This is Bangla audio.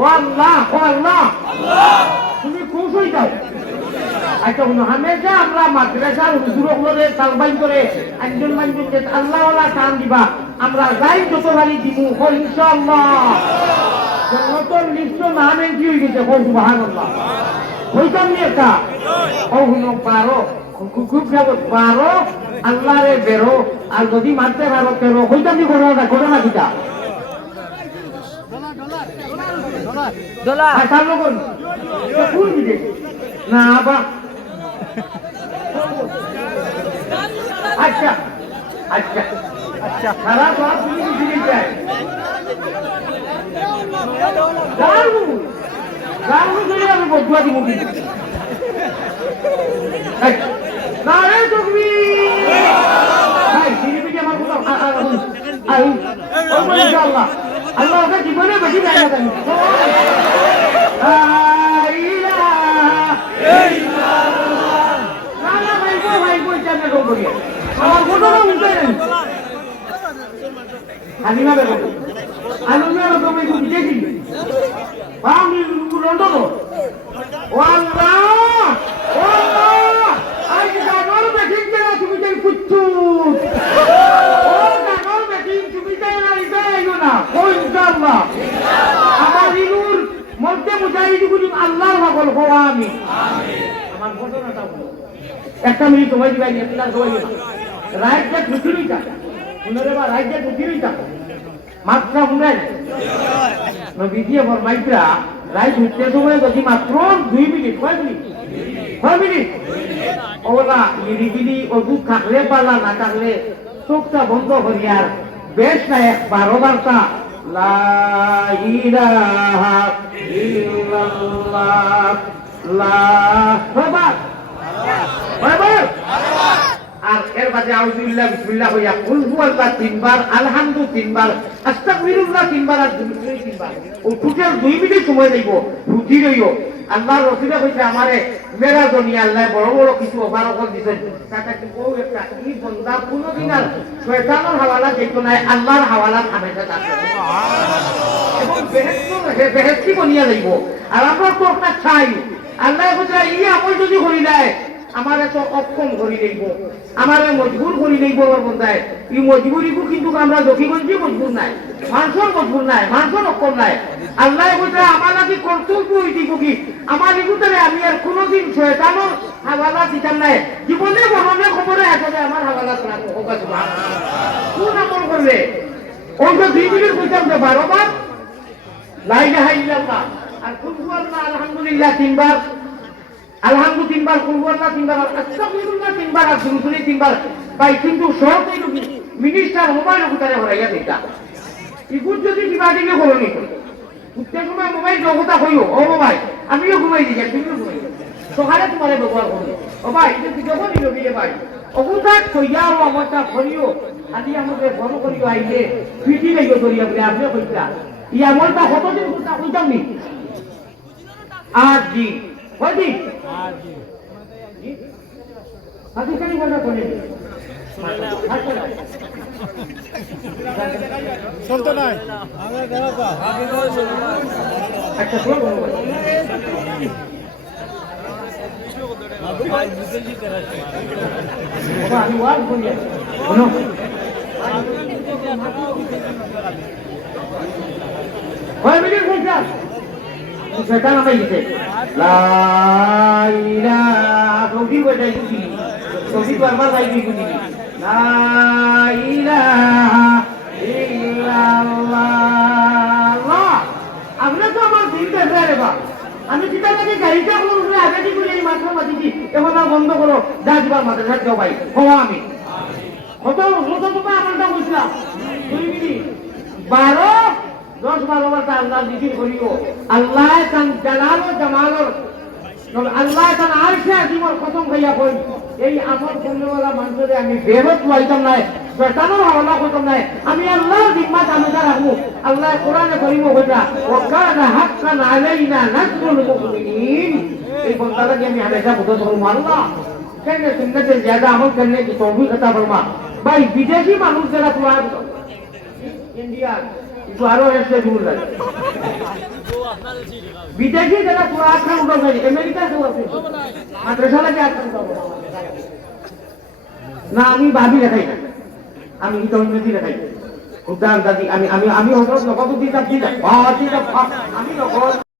ও আল্লাহ তুমি খুশ হয়ে যাও। আচ্ছা হামেশা আমরা মাদ্রাসার হুজুরগুলোরে তালবাইন করে একজন মানুষকে আল্লাহওয়ালা টান দিবা, আমরা যাই যত বাড়ি দিব ইনশাআল্লাহ। নতুন লিস্ট নাম এন্ট্রি হয়ে গেছে, সুবহানাল্লাহ। হইতাম নি একটা ও হুনো পারো খুব যাবো পারো আল্লাহরে বেরো, আর যদি মারতে পারো তেরো হইতাম নি ঘটনা কিটা না বা আচ্ছা আচ্ছা আচ্ছা খারাপ আমি বদুয়া দিব না রে তুমি আল্লাহ আল্লাহ ওকে জীবনে বেশি জায়গা দেন। আমার ঘটনা উঠলেন হালিমা বেগম আলমিয়া বেগম এই বুঝেছি আমি লন্ডন ও আল্লাহ ও আল্লাহ আজ জানোর বেঠিক গেলা তুমি যাই কুচ্ছু ও জানোর বেঠিক তুমি যাই আইবে না ও ইনশাআল্লাহ আমার ইনুর মধ্যে মুজাহিদ গুলি আল্লাহর পাগল হওয়া আমি আমার ঘটনাটা একটা মিনিট সময় দিবাই নিয়ে পিলার সময় দিবা রাইটটা ঢুকিরই থাক উনারে বা রাইটটা ঢুকিরই থাক মাত্রা উনাই নবী দিয়ে ফরমাইতরা রাইট ঢুকতে সময় যদি মাত্র 2 মিনিট 5 মিনিট ওলা নিরিবিলি ওদু থাকলে পালা না থাকলে চোখটা বন্ধ করিয়ার বেশ না 12 বারটা লা ইলাহা ইল্লাল্লাহ লা বাবা আর এর বাদে আউযুবিল্লাহ বিসমিল্লাহ হইয়া কুল হুয়াল্লাহ 3 বার আলহামদু 3 বার আস্তাগফিরুল্লাহ 3 বার আর দুরূদ 3 বার ও টোটাল 2 মিনিট সময় দেব রুটি রইও। আল্লাহর রাসূল কইছে আমারে মেরা দুনিয়া আল্লাহ বড় বড় কিছু অফার করে দিবেন, তাটা কি বউ একটা এই বান্দা কোনদিন আর শয়তানের হাওয়ালা যেত না, আল্লাহর হাওয়ালা হামেশা থাকে এবং বেহেশতি বনিয়া যাইব। আর আমরা তো একটা চাই আল্লাহ কইছে ই আমল যদি করি দেয় আমারে তো অক্ষম করি দেব, আমারে মজবুর করি দেব। আমার বন্ধায় এই মজবুরিকু কিন্তু আমরা দক্ষিণগঞ্জে মজবুর নাই, মানুষের মজবুর নাই, মানুষের অক্ষম নাই। আল্লাহ কইছে আমার নাকি কর্তব্য হইতে কি আমার ইগুতারে আমি আর কোনোদিন শয়তানের হাওয়ালা দিতাম নাই, জীবনে মরণে খবরে আসলে আমার হাওয়ালা করা হোক। কোন আমল করলে ওই তো 2 মিনিট কইতাম যে 12 বার লা ইলাহা ইল্লাল্লাহ আর কুল হুয়াল্লাহ আলহামদুলিল্লাহ 3 বার আলহামদু 3 বার কুল হুয়াল্লাহ 3 বার আস্তাগফিরুল্লাহ 3 বার আর দুরূদ 3 বার ভাই। কিন্তু সব এই মিনিস্টার মোবাইল উঠারে হরাইয়া দিতা ইগুত যদি কিবা দিকে করনি উঠতে সময় মোবাইল জগতা কইও ও ভাই আমিও ঘুমাই দিই তুমিও ঘুমাই সকালে তোমারে ব্যবহার করো ও ভাই এটা যখন নিল দিয়ে ভাই অবুতাক কইয়া ও আমারটা করিও আদি আমাকে ফলো করিও আইলে পিটি লাইও করিয়া বলে আপনি কইতা ই আমলটা কতদিন করতা কইতাম নি 8 দিন কয়দি 8 দিন আদি কানি বলা কোনে শুনতো নাই আমরা দেওয়া একটা শুনো আমি ওয়াজ করি শুনো কয় মিনিট কইছা শয়তান আমায় দিতে লা ইলাহা সৌদি বজাই দিছি সৌদি বারবার লাইবি বুঝি লা ইলাহা ইল্লাল্লাহ। আপনি তো আমার দিনটা রে বা আমি চিন্তা করি গাড়িটা কোনো উপরে আগে দিই বলে এই মাত্র মাতিছি এখন আর বন্ধ করো যা দিবার মাথা ছাড় যাও ভাই হওয়া আমি কত তোমার আমলটা বুঝলাম 2 মিনিট 10-12 বার আল্লাহ জিকির করিও। আল্লাহ তান জালাল ও জামালর আল্লাহ তান আরশে আজিমর কসম খাইয়া কই এই আমল করনেওয়ালা মানুষরে আমি বেরত লাইতাম নাই, শয়তানের হাওলা করতাম নাই, আমি আল্লাহর জিম্মাত আমেদা রাখবো। আল্লাহ কোরআনে করিম কইতা ওয়া কানা হাক্কান আলাইনা নাসরুল মুমিনিন। এই বন্দাকে আমি হামেশা বুঝত করব আল্লাহ কেন সুন্নতে ज्यादा আমল করনে কি তৌফিক আতা ফরমা। ভাই বিদেশি মানুষ যারা তোমার ইন্ডিয়া একটু আরো এসে দূর লাগে বিদেশি যারা তোরা আটখান উঠাও নাই আমেরিকা কেউ আছে মাদ্রাসা লাগে আটখান উঠাও না আমি ভাবি রেখাই না আমি এটা ইংরেজি রেখাই উদাহরণ দাদি আমি হয়তো নগদ দিন আমি নগদ